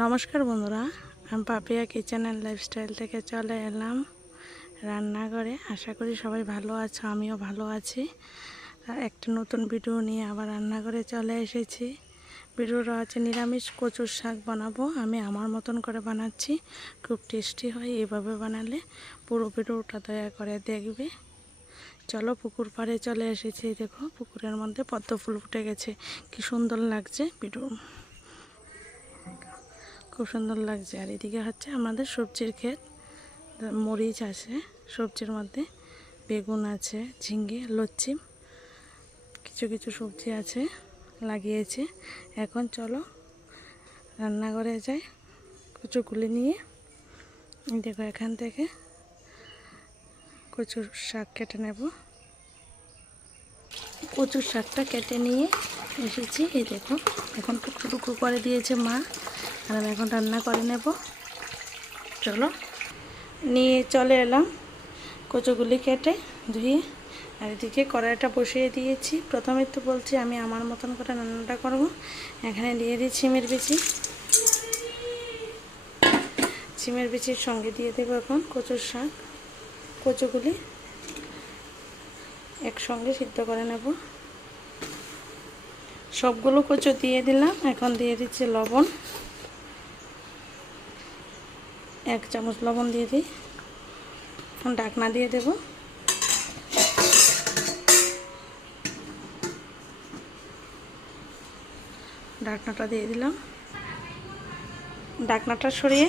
নমস্কার বন্ধুরা, আমি পাপিয়া কিচেন অ্যান্ড লাইফস্টাইল থেকে চলে এলাম রান্নাঘরে। আশা করি সবাই ভালো আছো, আমিও ভালো আছি। একটা নতুন ভিডিও নিয়ে আবার রান্নাঘরে চলে এসেছি। ভিডিওটা হচ্ছে নিরামিষ কচুর শাক বানাবো। আমি আমার মতন করে বানাচ্ছি, খুব টেস্টি হয় এইভাবে বানালে। পুরো ভিডিওটা দয়া করে দেখবে। চলো পুকুর পাড়ে চলে এসেছি। দেখো পুকুরের মধ্যে পদ্ম ফুল ফুটে গেছে। কি সুন্দর লাগছে ভিডিও খুব সুন্দর লাগছে। আর এদিকে হচ্ছে আমাদের সবজির ক্ষেত। মরিচ আছে, সবজির মধ্যে বেগুন আছে ঝিঙ্গে লচ্ছি, কিছু কিছু সবজি আছে, লাগিয়েছে। এখন চলো রান্নাঘরে যাই, কচুগুলি নিয়ে। দেখো এখান থেকে কচুর শাক কেটে নেব। কচুর শাকটা কেটে নিয়ে এসেছি, এই দেখো। এখন টুকরো টুকরো করে দিয়েছে মা। আর আমি এখন রান্না করে নেব। চলো। নিয়ে চলে এলাম কচুগুলি কেটে ধুয়ে। আর এদিকে কড়াইটা বসিয়ে দিয়েছি। প্রথমে তো বলছি আমি আমার মতন করে রান্নাটা করব। এখানে দিয়ে দিই ছিমের বিচি। ছিমের বিচির সঙ্গে দিয়ে দেবো এখন কচুর শাক। কচুগুলি একসঙ্গে সিদ্ধ করে নেব। সবগুলো কচু দিয়ে দিলাম। এখন দিয়ে দিচ্ছি লবণ। এক চামচ লবণ দিয়ে দিই। এখন ডাকনা দিয়ে দেব। ডাকনাটা দিয়ে দিলাম। ডাকনাটা সরিয়ে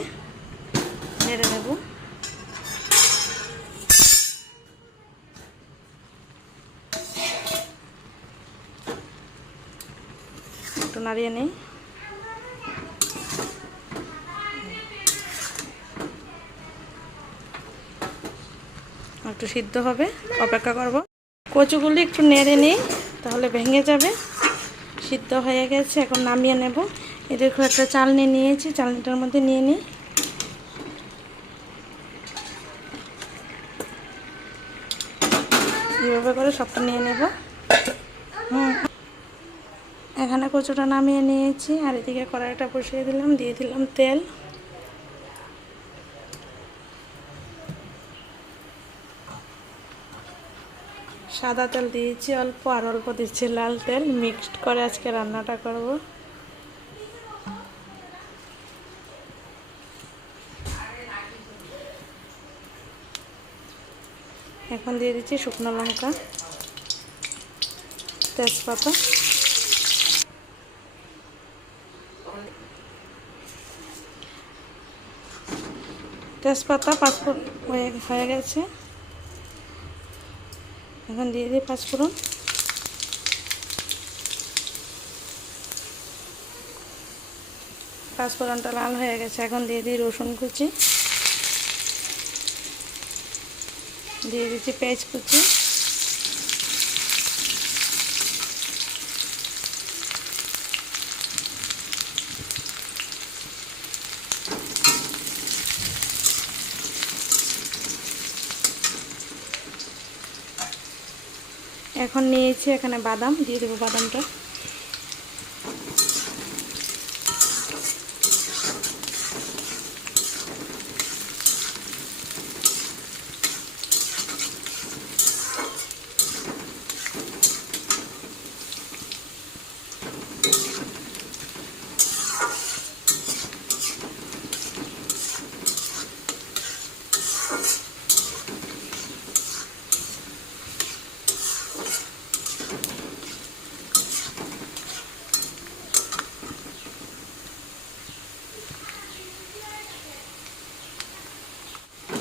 নেড়ে নেব। একটু নাড়িয়ে নেই। একটু সিদ্ধ হবে, অপেক্ষা করব। কচুগুলি একটু নেড়ে নিই, তাহলে ভেঙে যাবে। সিদ্ধ হয়ে গেছে, এখন নামিয়ে নেব। এদের খুব একটা চালনি নিয়েছি, চালনিটার মধ্যে নিয়ে নিই। এইভাবে করে সবটা নিয়ে নেব। হুম। এখানে কচুটা নামিয়ে নিয়েছি, আর এদিকে কড়াইটা বসিয়ে দিলাম, দিয়ে দিলাম তেল। সাদা তেল দিয়েছি, অল্প আর অল্প দিচ্ছি লাল তেল। মিক্সড করে আজকে রান্নাটা করব। এখন দিয়ে দিচ্ছি শুকনো লঙ্কা, তেজপাতা। তেজপাতা হয়ে হয়ে গেছে। এখন দিয়ে দিই পাঁচ ফোড়নটা লাল হয়ে গেছে, এখন দিয়ে দিই রসুন কুচি। দিয়ে দিচ্ছি পেঁয়াজ কুচি। এখন নিয়েছি এখানে বাদাম দিয়ে দেবো বাদামটা।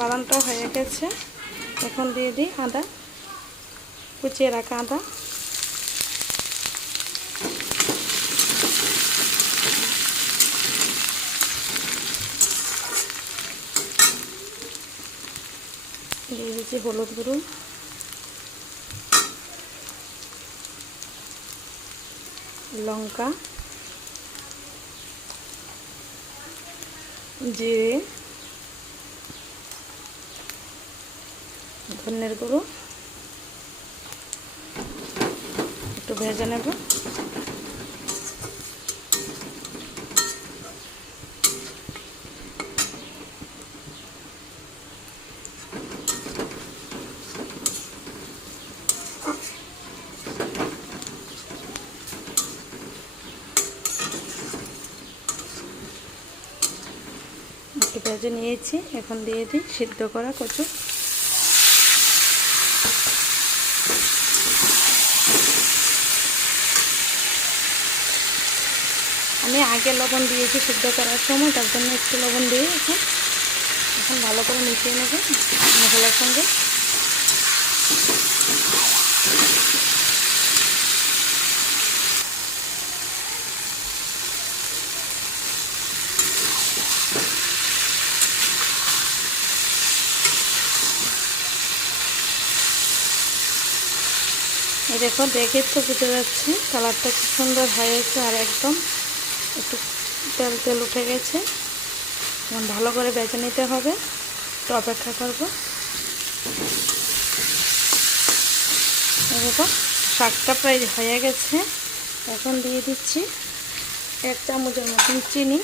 বাদামটা হয়ে গেছে। এখন দিয়ে দিই আদা, কুচিয়ে রাখা আদা। দিয়ে দিচ্ছি হলুদ গুঁড়ো। লঙ্কা, জিরে ধনের গুঁড়ো। একটু ভেজে নেব। একটু ভেজে নিয়েছি। এখন দিয়ে দিই সিদ্ধ করা কচু। আমি আগে লবণ দিয়েছি সিদ্ধ করার সময়, তার জন্য একটু লবণ দিয়ে এখন এখন ভালো করে মিশিয়ে নেব মশলার সঙ্গে। এই দেখো, দেখে তো বুঝে যাচ্ছে কালারটা খুব সুন্দর হয়েছে আর একদম তেল তেল উঠে গেছে। এখন ভালো করে বেঁচে নিতে হবে। একটু অপেক্ষা করব। এরকম শাকটা প্রায় হয়ে গেছে। এখন দিয়ে দিচ্ছি এক চামচের মতন চিনি।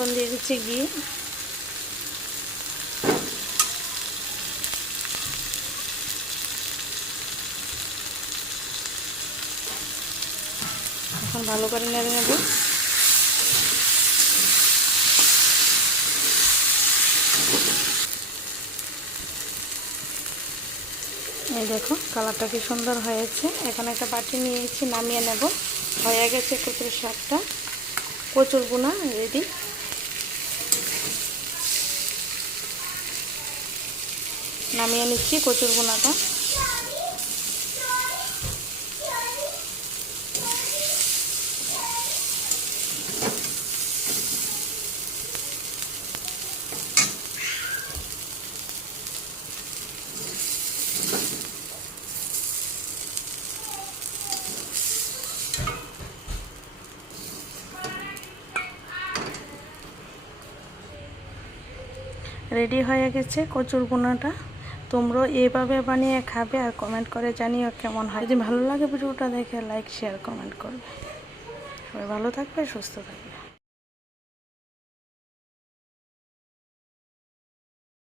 এখন দিয়ে দিচ্ছি ঘি। এখন ভালো করে নেড়ে নেব। এই দেখো, কালারটা কি সুন্দর হয়েছে। এখন একটা বাটি নিয়েছি, নামিয়ে নেব। হয়ে গেছে কচুর শাকটা। কচুর গুনা রেডি। নামিয়ে নিচ্ছি কচুর গুনাটা রেডি হয়ে গেছে কচুর গুনাটা তোমরা এইভাবে বানিয়ে খাবে আর কমেন্ট করে জানিও কেমন হয়। যদি ভালো লাগে ভিডিওটা দেখে লাইক শেয়ার কমেন্ট করবে। সবাই ভালো থাকবে, সুস্থ থাকবে।